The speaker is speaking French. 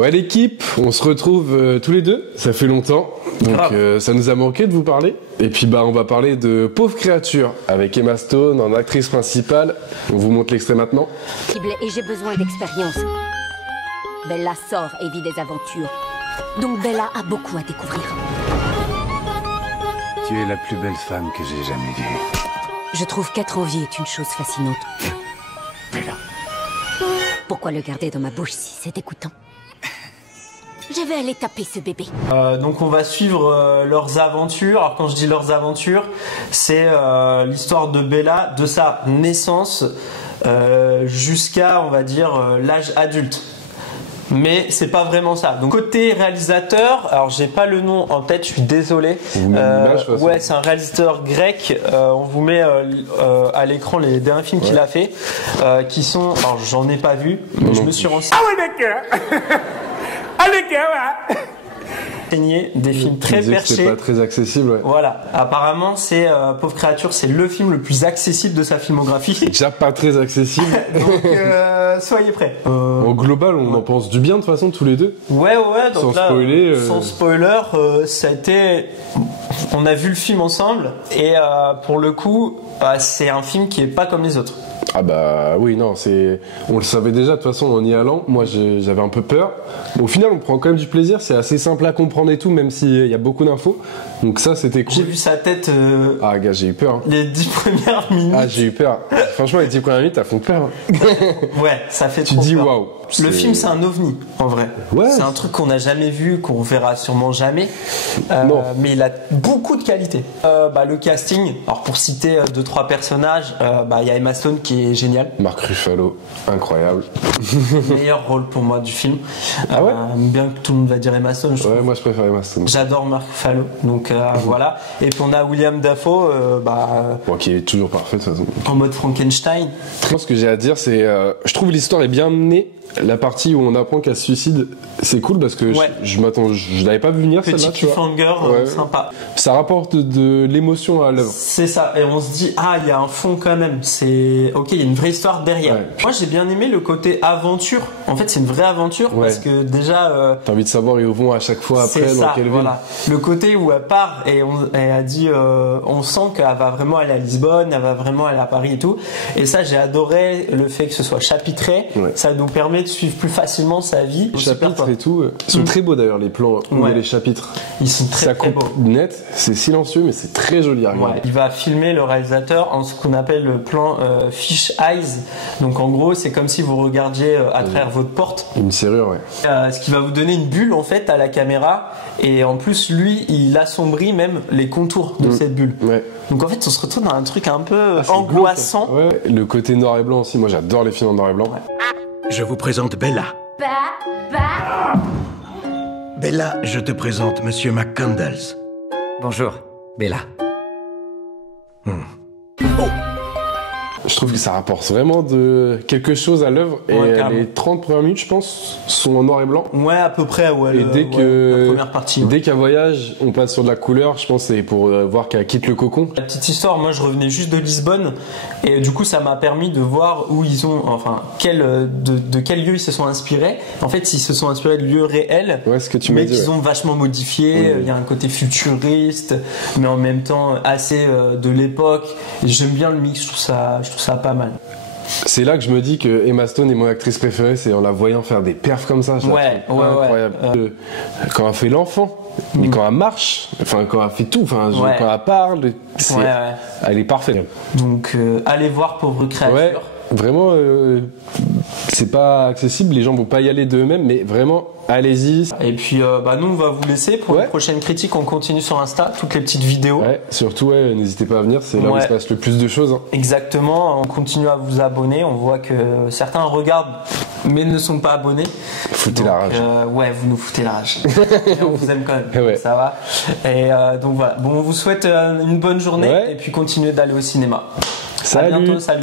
Ouais l'équipe, on se retrouve tous les deux, ça fait longtemps, donc ça nous a manqué de vous parler. Et puis bah on va parler de Pauvre créature avec Emma Stone en actrice principale. On vous montre l'extrait maintenant. Et j'ai besoin d'expérience. Bella sort et vit des aventures. Donc Bella a beaucoup à découvrir. Tu es la plus belle femme que j'ai jamais vue. Je trouve qu'être en vie est une chose fascinante. Bella. Pourquoi le garder dans ma bouche si c'est dégoûtant? Je vais aller taper ce bébé. Donc on va suivre leurs aventures. Alors quand je dis leurs aventures, c'est l'histoire de Bella, de sa naissance jusqu'à, on va dire, l'âge adulte. Mais c'est pas vraiment ça. Donc côté réalisateur, alors j'ai pas le nom en tête, je suis désolé. Ouais, c'est un réalisateur grec. On vous met à l'écran les derniers films qu'il a fait, qui sont, alors j'en ai pas vu, mais je me suis renseigné. Ah ouais d'accord. Ah d'accord. Des films très perchés. C'est pas très accessible. Ouais. Voilà. Apparemment, c'est Pauvre créature, c'est le film le plus accessible de sa filmographie. Déjà pas très accessible. Donc soyez prêts. Au global, on en pense du bien de toute façon tous les deux. Ouais. Donc sans spoiler. Sans spoiler, ça a été. On a vu le film ensemble et pour le coup, c'est un film qui est pas comme les autres. Ah bah oui, non, on le savait déjà de toute façon en y allant. Moi j'avais un peu peur. Au final on prend quand même du plaisir, c'est assez simple à comprendre et tout, même s'il y a beaucoup d'infos. Donc ça c'était cool. J'ai vu sa tête. Ah gars, j'ai eu peur. Hein. Les 10 premières minutes. Ah j'ai eu peur. Franchement les 10 premières minutes elles font peur. Hein. Ouais, ça fait tu trop dis peur. waouh. Le film c'est un ovni en vrai. Ouais. C'est un truc qu'on n'a jamais vu, qu'on verra sûrement jamais. Mais il a beaucoup de qualité. Le casting, alors pour citer 2-3 personnages, il y a Emma Stone qui est géniale. Mark Ruffalo, incroyable. Meilleur rôle pour moi du film. Ah ouais. Bien que tout le monde va dire Emma Stone. Ouais, moi je préfère Emma Stone. J'adore Mark Ruffalo, donc voilà. Et puis on a William Dafoe, qui est toujours parfait de toute façon. En mode Frankenstein. Moi ce que j'ai à dire c'est, je trouve l'histoire est bien menée. La partie où on apprend qu'elle se suicide, c'est cool parce que je l'avais pas vu venir celle-là. Petit cliffhanger sympa. Ça rapporte de l'émotion à l'œuvre. C'est ça, et on se dit il y a un fond quand même. C'est ok, il y a une vraie histoire derrière. Ouais. Moi j'ai bien aimé le côté aventure. En fait c'est une vraie aventure parce que déjà. T'as envie de savoir où ils vont à chaque fois après dans quelle ville. Voilà. Le côté où elle part et elle a dit, on sent qu'elle va vraiment aller à Lisbonne, elle va vraiment aller à Paris et tout. Et ça j'ai adoré le fait que ce soit chapitré. Ouais. Ça nous permet de suivre plus facilement sa vie. Les chapitres et tout, ils sont très beaux d'ailleurs les plans où il y a les chapitres. Ils sont très beaux. Net, c'est silencieux mais c'est très joli à regarder. Il va filmer le réalisateur en ce qu'on appelle le plan fish eyes. Donc en gros c'est comme si vous regardiez à travers votre porte. Une serrure, ouais. Ce qui va vous donner une bulle en fait à la caméra et en plus lui il assombrit même les contours de cette bulle. Ouais. Donc en fait on se retrouve dans un truc un peu angoissant. Ouais. Le côté noir et blanc aussi, moi j'adore les films en noir et blanc. Ouais. Je vous présente Bella. Bella, je te présente Monsieur McCandles. Bonjour, Bella. Je trouve que ça rapporte vraiment de quelque chose à l'œuvre et les 30 premières minutes je pense sont en noir et blanc. Ouais à peu près et dès que la première partie. Dès qu'un voyage on passe sur de la couleur, je pense c'est pour voir qu'elle quitte le cocon. La petite histoire, moi je revenais juste de Lisbonne et du coup ça m'a permis de voir où ils ont, enfin de quel lieu ils se sont inspirés. En fait ils se sont inspirés de lieux réels, ce que tu mais qu'ils ont vachement modifié. Il y a un côté futuriste mais en même temps assez de l'époque. J'aime bien le mix, je trouve ça pas mal. C'est là que je me dis que Emma Stone est mon actrice préférée, c'est en la voyant faire des perfs comme ça. Incroyable. Quand elle fait l'enfant, mais quand elle marche, enfin quand elle fait tout, enfin quand elle parle, elle est parfaite. Donc allez voir Pauvre créature. Ouais, vraiment, c'est pas accessible, les gens vont pas y aller d'eux-mêmes, mais vraiment allez-y. Et puis nous on va vous laisser pour une prochaine critique. On continue sur Insta, toutes les petites vidéos. Surtout n'hésitez pas à venir, c'est là où il se passe le plus de choses. Exactement, on continue à vous abonner. On voit que certains regardent mais ne sont pas abonnés. Foutez la rage. Vous nous foutez la rage. Et on vous aime quand même. Ça va. Et donc voilà. Bon, on vous souhaite une bonne journée et puis continuez d'aller au cinéma. Salut. À bientôt. Salut.